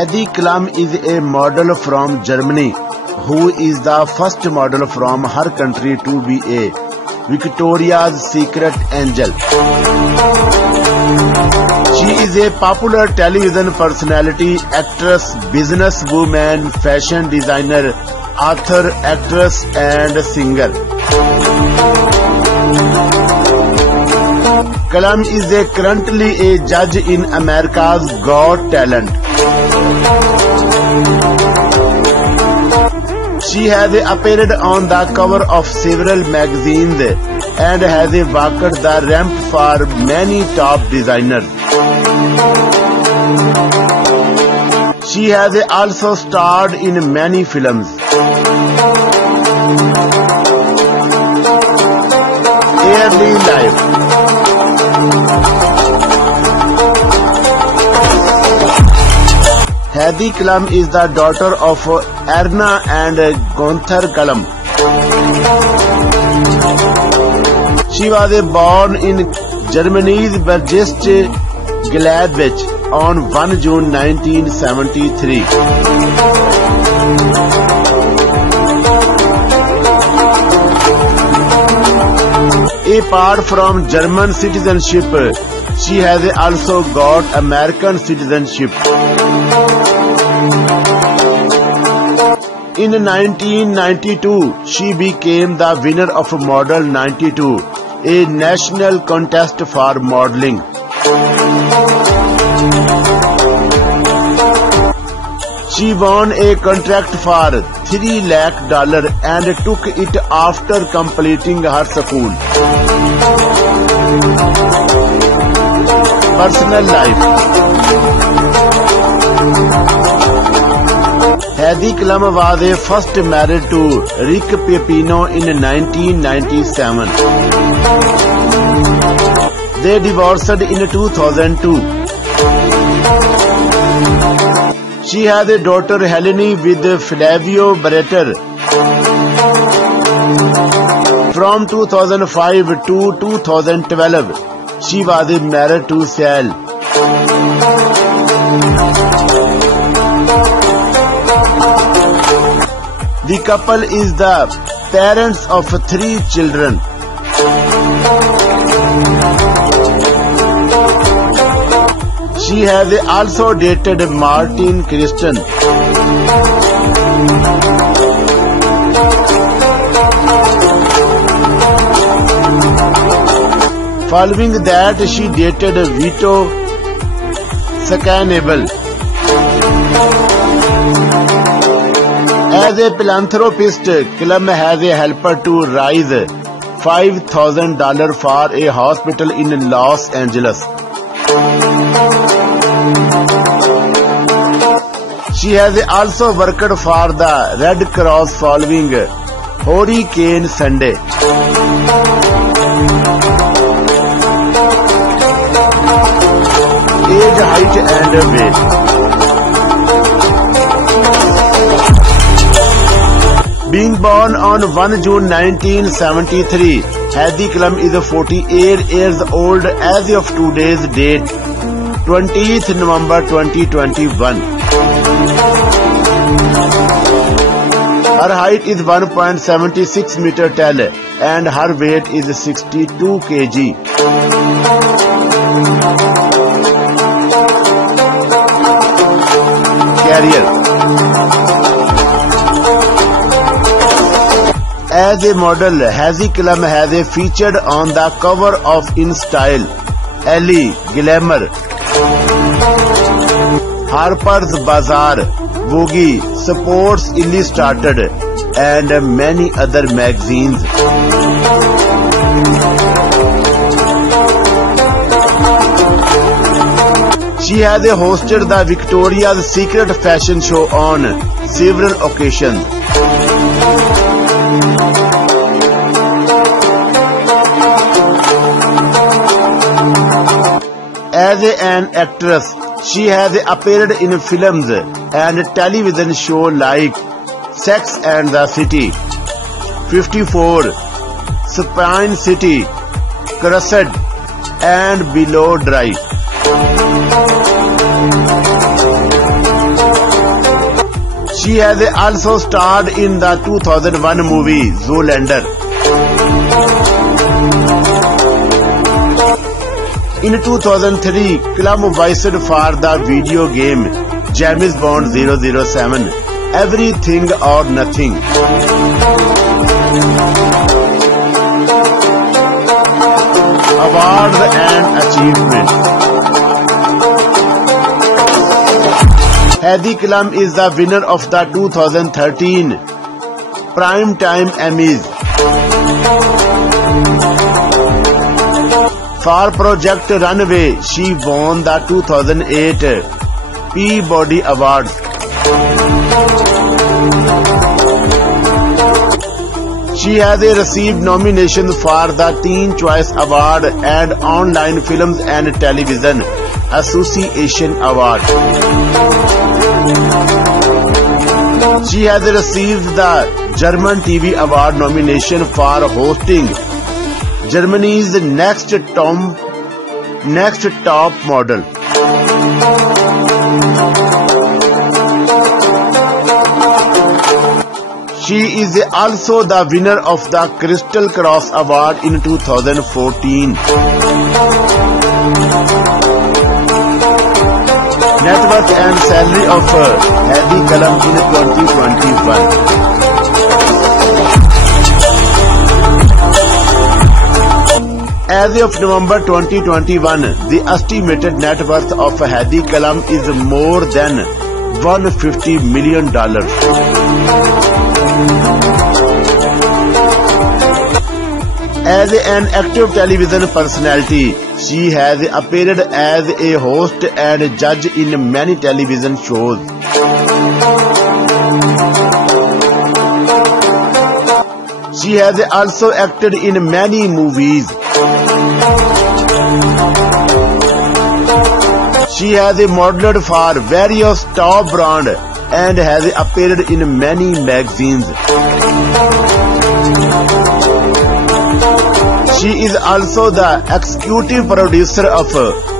Heidi Klum is a model from Germany who is the first model from her country to be a Victoria's Secret angel. She is a popular television personality, actress, businesswoman, fashion designer, author, actress and singer. Klum is currently a judge in America's Got Talent. She has appeared on the cover of several magazines and has walked the ramp for many top designers. She has also starred in many films. Early life. Heidi Klum is the daughter of Erna and Gunther Klum. She was born in Germany's Berchtesgaden on 1 June 1973. Apart from German citizenship, she has also got American citizenship. In 1992, she became the winner of Model 92, a national contest for modeling. She won a contract for $3 lakh and took it after completing her school. Personal life. Heidi Klum was first married to Rick Pepino in 1997. They divorced in 2002. She has a daughter Helene with Flavio Beretta. From 2005 to 2012, she was married to Sal. The couple is the parents of 3 children. She has also dated Martin Christian. Following that, she dated Vito Scanable. As a philanthropist, Klum has helped to raise $5,000 for a hospital in Los Angeles. She has also worked for the Red Cross following Hurricane Sandy. Age, height and weight. Being born on 1 June 1973, Heidi Klum is 48 years old as of today's date, 20th November 2021. Her height is 1.76 meter tall and her weight is 62 kg. Career. As a model, Heidi Klum has featured on the cover of InStyle, Elle, Glamour, Harper's Bazaar, Vogue, Sports Illustrated, and many other magazines. She has hosted the Victoria's Secret fashion show on several occasions. As an actress, she has appeared in films and television shows like Sex and the City, 54, Spin City, Crusade, and Below Deck. She has also starred in the 2001 movie Zoolander. In 2003, Klum voiced for the video game James Bond 007, Everything or Nothing. Awards and achievements. Heidi Klum is the winner of the 2013 Primetime Emmys for Project Runway. She won the 2008 Peabody Awards. She has received nominations for the Teen Choice Award and Online Films and Television Association Award. She has received the German TV Award nomination for hosting Germany's Next Top Model. She is also the winner of the Crystal Cross Award in 2014. Net worth and salary of Heidi Klum in 2021. As of November 2021, the estimated net worth of Heidi Klum is more than $150 million. As an active television personality, she has appeared as a host and judge in many television shows. She has also acted in many movies. She has modeled for various top brands and has appeared in many magazines. She is also the executive producer of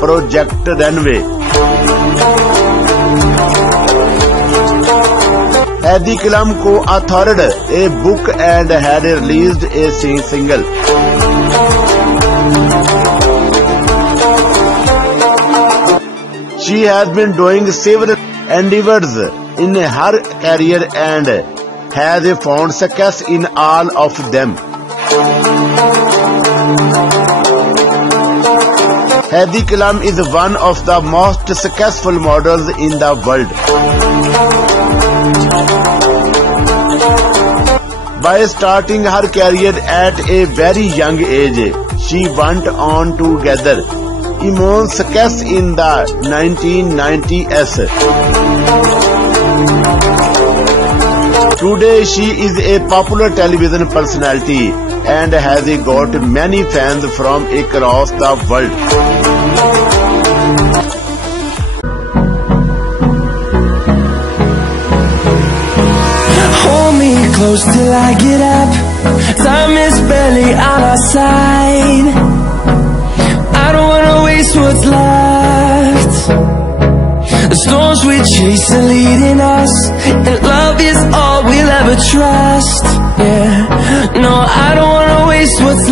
Project Runway. Heidi Klum co-authored a book and had released a single. She has been doing several endeavors in her career and has found success in all of them. Heidi Klum is one of the most successful models in the world. By starting her career at a very young age, she went on to gather immense success in the 1990s. Today she is a popular television personality and has got many fans from across the world. Hold me close till I get up. Time is barely on our side. I don't wanna waste what's left. The storms we chase are leading us, and love is all we'll ever trust. Yeah, no, I don't wanna waste what's